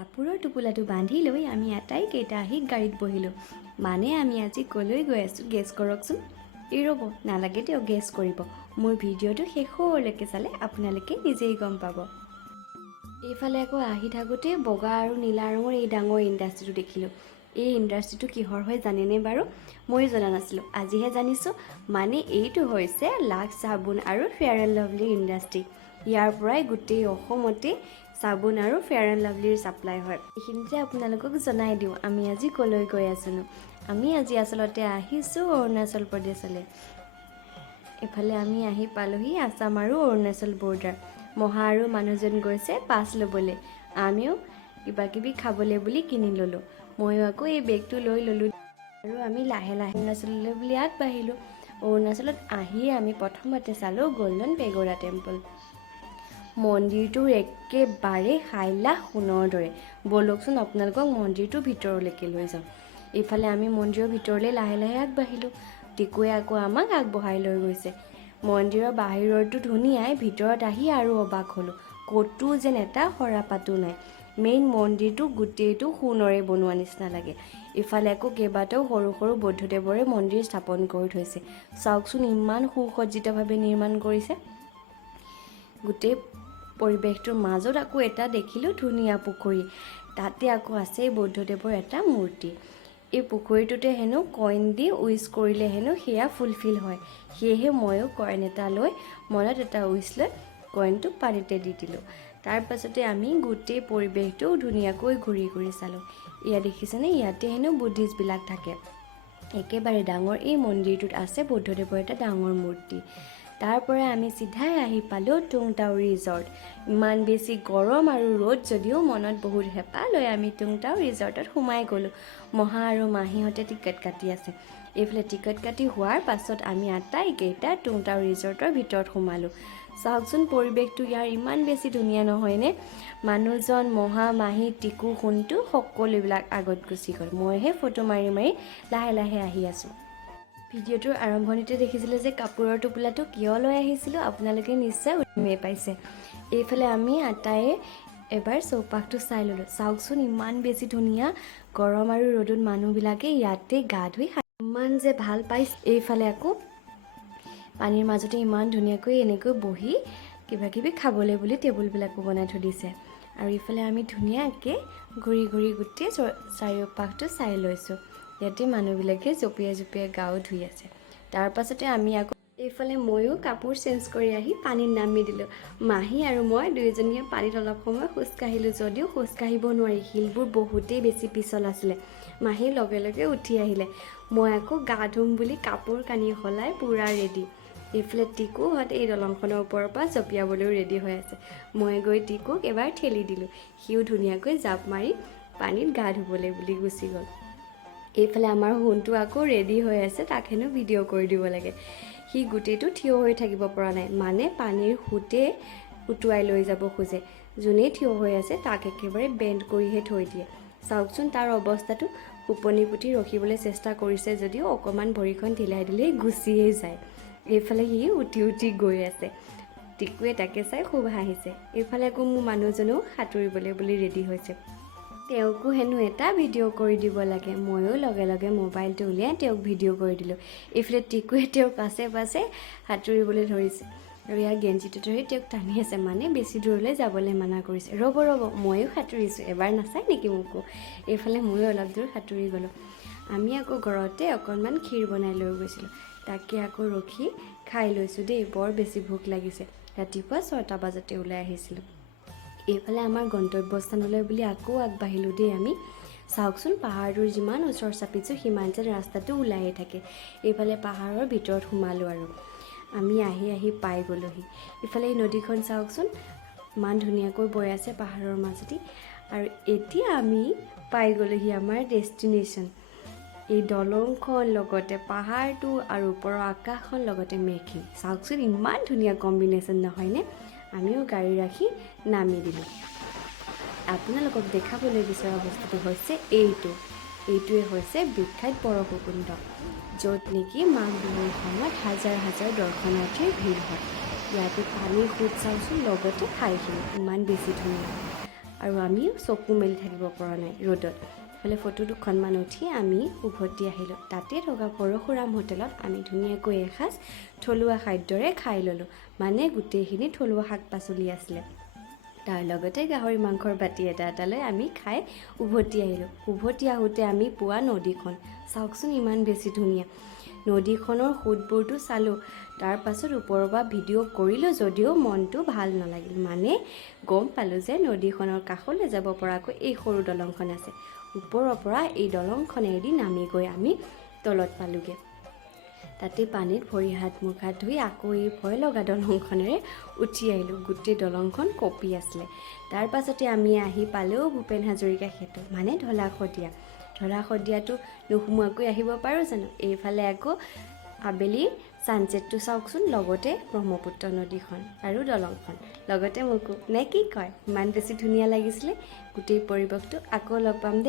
কাপোৰৰ টোপোলাটো বান্ধি লৈ আমি আটাইকেইটা আহি গাড়ীত বহিলোঁ। মানে আমি আজি ক'লৈ গৈ আছোঁ গেছ কৰকচোন। ৰ'ব, নালাগে তেওঁ গেছ কৰিব, মোৰ ভিডিঅ'টো শেষলৈকে চালে আপোনালোকে নিজেই গম পাব। এইফালে আকৌ আহি থাকোঁতে বগা আৰু নীলা ৰঙৰ এই ডাঙৰ ইণ্ডাষ্ট্ৰিটো দেখিলোঁ। এই ইণ্ডাষ্ট্ৰিটো কিহৰ হয় জানেনে বাৰু? ময়ো জনা নাছিলোঁ, আজিহে জানিছোঁ। মানে এইটো হৈছে লাক্স চাবোন আৰু ফেয়াৰ এণ্ড লাভলী ইণ্ডাষ্ট্ৰি। ইয়াৰ পৰাই গোটেই অসমতে চাবোন আৰু ফেয়াৰ এণ্ড লাভলীৰ ছাপ্লাই হয়। এইখিনিতে আপোনালোকক জনাই দিওঁ আমি আজি ক'লৈ গৈ আছোঁনো। আমি আজি আচলতে আহিছোঁ অৰুণাচল প্ৰদেশলৈ। এইফালে আমি আহি পালোহি আছাম আৰু অৰুণাচল বৰ্ডাৰ। মহা আৰু মানুহজন গৈছে পাছ ল'বলৈ, আমিও কিবা কিবি খাবলৈ বুলি কিনি ল'লোঁ। ময়ো আকৌ এই বেগটো লৈ ল'লোঁ আৰু আমি লাহে লাহে অৰুণাচললৈ বুলি আগবাঢ়িলোঁ। অৰুণাচলত আহি আমি প্ৰথমতে চালোঁ গল্ডেন পেগোডা টেম্পল। মন্দিৰটোৰ একেবাৰে হাইলা সোণৰ দৰে। ব'লকচোন আপোনালোকক মন্দিৰটোৰ ভিতৰলৈকে লৈ যাওঁ। এইফালে আমি মন্দিৰৰ ভিতৰলৈ লাহে লাহে আগবাঢ়িলোঁ। টিকুৱে আকৌ আমাক আগবঢ়াই লৈ গৈছে। মন্দিৰৰ বাহিৰতো ধুনীয়াই, ভিতৰত আহি আৰু অবাক হ'লোঁ। ক'তো যেন এটা সৰাপাতো নাই। মেইন মন্দিৰটো গোটেইটো সোণৰে বনোৱা নিচিনা লাগে। ইফালে আকৌ কেইবাটাও সৰু সৰু বৌদ্ধদেৱৰে মন্দিৰ স্থাপন কৰি থৈছে। চাওকচোন ইমান সুসজ্জিতভাৱে নিৰ্মাণ কৰিছে। গোটেই পৰিৱেশটোৰ মাজত আকৌ এটা দেখিলোঁ ধুনীয়া পুখুৰী। তাতে আকৌ আছে বৌদ্ধদেৱৰ এটা মূৰ্তি। এই পুখুৰীটোতে হেনো কইন দি উইচ কৰিলে হেনো সেয়া ফুলফিল হয়। সেয়েহে ময়ো কইন এটা লৈ মনত এটা উইচ লৈ কইনটো পানীতে দি দিলোঁ। তাৰ পাছতে আমি গোটেই পৰিৱেশটো ধুনীয়াকৈ ঘূৰি ঘূৰি চালোঁ। ইয়াত দেখিছেনে, ইয়াতে হেনো বুদ্ধিষ্টবিলাক থাকে। একেবাৰে ডাঙৰ এই মন্দিৰটোত আছে বৌদ্ধদেৱৰ এটা ডাঙৰ মূৰ্তি। তাৰ পৰা আমি চিধাই আহি পালোঁ টুং টাও ৰিজৰ্ট। ইমান বেছি গৰম আৰু ৰ'দ যদিও মনত বহুত হেঁপাহ লৈ আমি টুং টাও ৰিজৰ্টত সোমাই গ'লোঁ। মহা আৰু মাহীহঁতে টিকেট কাটি আছে। এইফালে টিকেট কাটি হোৱাৰ পাছত আমি আটাইকেইটা টুং টাও ৰিজৰ্টৰ ভিতৰত সোমালোঁ। চাওকচোন পৰিৱেশটো ইয়াৰ ইমান বেছি ধুনীয়া নহয়নে? মানুহজন, মহা, মাহী, টিকু, সোণটো সকলোবিলাক আগত গুচি গ'ল। মইহে ফটো মাৰি মাৰি লাহে লাহে আহি আছোঁ। ভিডিঅ'টোৰ আৰম্ভণিতে দেখিছিলে যে কাপোৰৰ টোপোলাটো কিয় লৈ আহিছিলোঁ, আপোনালোকে নিশ্চয় উৰুমে পাইছে। এইফালে আমি আটাইয়ে এবাৰ চৌপাশটো চাই ল'লোঁ। চাওকচোন ইমান বেছি ধুনীয়া। গৰম আৰু ৰ'দত মানুহবিলাকে ইয়াতে গা ধুই ইমান যে ভাল পাইছে। এইফালে আকৌ পানীৰ মাজতে ইমান ধুনীয়াকৈ এনেকৈ বহি কিবা কিবি খাবলৈ বুলি টেবুলবিলাকো বনাই থৈ দিছে। আৰু ইফালে আমি ধুনীয়াকৈ ঘূৰি ঘূৰি গোটেই চাৰিওপাশটো চাই লৈছোঁ। ইয়াতে মানুহবিলাকে জঁপিয়াই জঁপিয়াই গাও ধুই আছে। তাৰ পাছতে আমি আকৌ এইফালে ময়ো কাপোৰ চেঞ্জ কৰি আহি পানীত নামি দিলোঁ। মাহী আৰু মই দুয়োজনীয়ে পানীত অলপ সময় খোজকাঢ়িলোঁ, যদিও খোজকাঢ়িব নোৱাৰি, শিলবোৰ বহুতেই বেছি পিছল আছিলে। মাহী লগে লগে উঠি আহিলে। মই আকৌ গা ধুম বুলি কাপোৰ কানি সলাই পূৰা ৰেডি। এইফালে টিকুহঁত এই দলংখনৰ ওপৰৰ পৰা জঁপিয়াবলৈও ৰেডি হৈ আছে। মই গৈ টিকুক এবাৰ ঠেলি দিলোঁ। সিও ধুনীয়াকৈ জাপ মাৰি পানীত গা ধুবলৈ বুলি গুচি গ'ল। এইফালে আমাৰ সোণটো আকৌ ৰেডি হৈ আছে, তাক হেনো ভিডিঅ' কৰি দিব লাগে। সি গোটেইটো থিয় হৈ থাকিব পৰা নাই, মানে পানীৰ সোঁতে উটুৱাই লৈ যাব খোজে। যোনেই থিয় হৈ আছে তাক একেবাৰে বেণ্ড কৰিহে থৈ দিয়ে। চাওকচোন তাৰ অৱস্থাটো। টোপনি পুটি ৰখিবলৈ চেষ্টা কৰিছে যদিও অকণমান ভৰিখন ঢিলাই দিলেই গুচিয়েই যায়। এইফালে সি উঠি উঠি গৈ আছে। টিকুৱে তাকে চাই খুব হাঁহিছে। এইফালে আকৌ মোৰ মানুহজনেও সাঁতুৰিবলৈ বুলি ৰেডি হৈছে। তেওঁকো হেনো এটা ভিডিঅ' কৰি দিব লাগে। ময়ো লগে লগে মোবাইলটো উলিয়াই তেওঁক ভিডিঅ' কৰি দিলোঁ। এইফালে টিকুৱে তেওঁৰ পাছে পাছে সাঁতুৰিবলৈ ধৰিছে আৰু ইয়াৰ গেঞ্জিটো ধৰি তেওঁক টানি আছে, মানে বেছি দূৰলৈ যাবলৈ মানা কৰিছে। ৰ'ব ৰ'ব, ময়ো সাঁতুৰিছোঁ, এবাৰ নাচায় নেকি মোকো? এইফালে ময়ো অলপ দূৰ সাঁতুৰি গ'লোঁ। আমি আকৌ ঘৰতে অকণমান ক্ষীৰ বনাই লৈ গৈছিলোঁ, তাকে আকৌ ৰখি খাই লৈছোঁ দেই। বৰ বেছি ভোক লাগিছে। ৰাতিপুৱা 6টা বজাতে ওলাই আহিছিলোঁ। এইফালে আমাৰ গন্তব্যস্থানলৈ বুলি আকৌ আগবাঢ়িলোঁ দেই আমি। চাওকচোন পাহাৰটোৰ যিমান ওচৰ চাপিছোঁ সিমান যেন ৰাস্তাটো ওলায়ে থাকে। এইফালে পাহাৰৰ ভিতৰত সোমালোঁ আৰু আমি আহি আহি পাই গ'লোহি। ইফালে এই নদীখন চাওকচোন ইমান ধুনীয়াকৈ বৈ আছে পাহাৰৰ মাজেদি। আৰু এতিয়া আমি পাই গ'লোহি আমাৰ ডেষ্টিনেশ্যন। এই দলংখন লগতে পাহাৰটো আৰু ওপৰৰ আকাশখন লগতে মেঘখিনি। চাওকচোন ইমান ধুনীয়া কম্বিনেশ্যন নহয়নে? আমিও গাড়ী ৰাখি নামি দিলোঁ। আপোনালোকক দেখাবলৈ বিচৰা বস্তুটো হৈছে এইটোৱে হৈছে বিখ্যাত বৰষুকুণ্ড, য'ত নেকি মাঘ বিহুৰ সময়ত হাজাৰ হাজাৰ দৰ্শনাৰ্থীৰ ভিৰ হয়। ইয়াতে পানীৰ সোঁত চাওকচোন, লগতে ঠাইখিনি ইমান বেছি ধুনীয়া। আৰু আমিও চকু মেলি থাকিব পৰা নাই ৰ'দত। ইফালে ফটো দুখনমান উঠি আমি উভতি আহিলোঁ। তাতে থকা পৰশুৰাম হোটেলত আমি ধুনীয়াকৈ এসাঁজ থলুৱা খাদ্যৰে খাই ল'লোঁ। মানে গোটেইখিনি থলুৱা শাক পাচলি আছিলে। তাৰ লগতে গাহৰি মাংসৰ বাতি এটা লৈ আমি খাই উভতি আহিলোঁ। উভতি আহোঁতে আমি পোৱা নদীখন চাওকচোন, ইমান বেছি ধুনীয়া। নদীখনৰ সোঁতবোৰটো চালোঁ, তাৰ পাছত ওপৰৰ পৰা ভিডিঅ' কৰিলোঁ যদিও মনটো ভাল নালাগিল। মানে গম পালোঁ যে নদীখনৰ কাষলৈ যাব পৰাকৈ এই সৰু দলংখন আছে। ওপৰৰ পৰা এই দলংখনেদি নামি গৈ আমি তলত পালোঁগৈ। তাতে পানীত ভৰি হাত মুখ হাত ধুই আকৌ এই ভয় লগা দলংখনেৰে উঠি আহিলোঁ। গোটেই দলংখন কঁপি আছিলে। তাৰ পাছতে আমি আহি পালেও ভূপেন হাজৰিকা সেতু, মানে ঢলা শদিয়া। ঢলা শদিয়াটো নোসোমোৱাকৈ আহিব পাৰোঁ জানো? এইফালে আকৌ আবেলি ছানছেটটো চাওকচোন, লগতে ব্ৰহ্মপুত্ৰ নদীখন আৰু দলংখন, লগতে মোকো নে কি কয়? ইমান বেছি ধুনীয়া লাগিছিলে গোটেই পৰিৱেশটো। আকৌ লগ পাম দেই।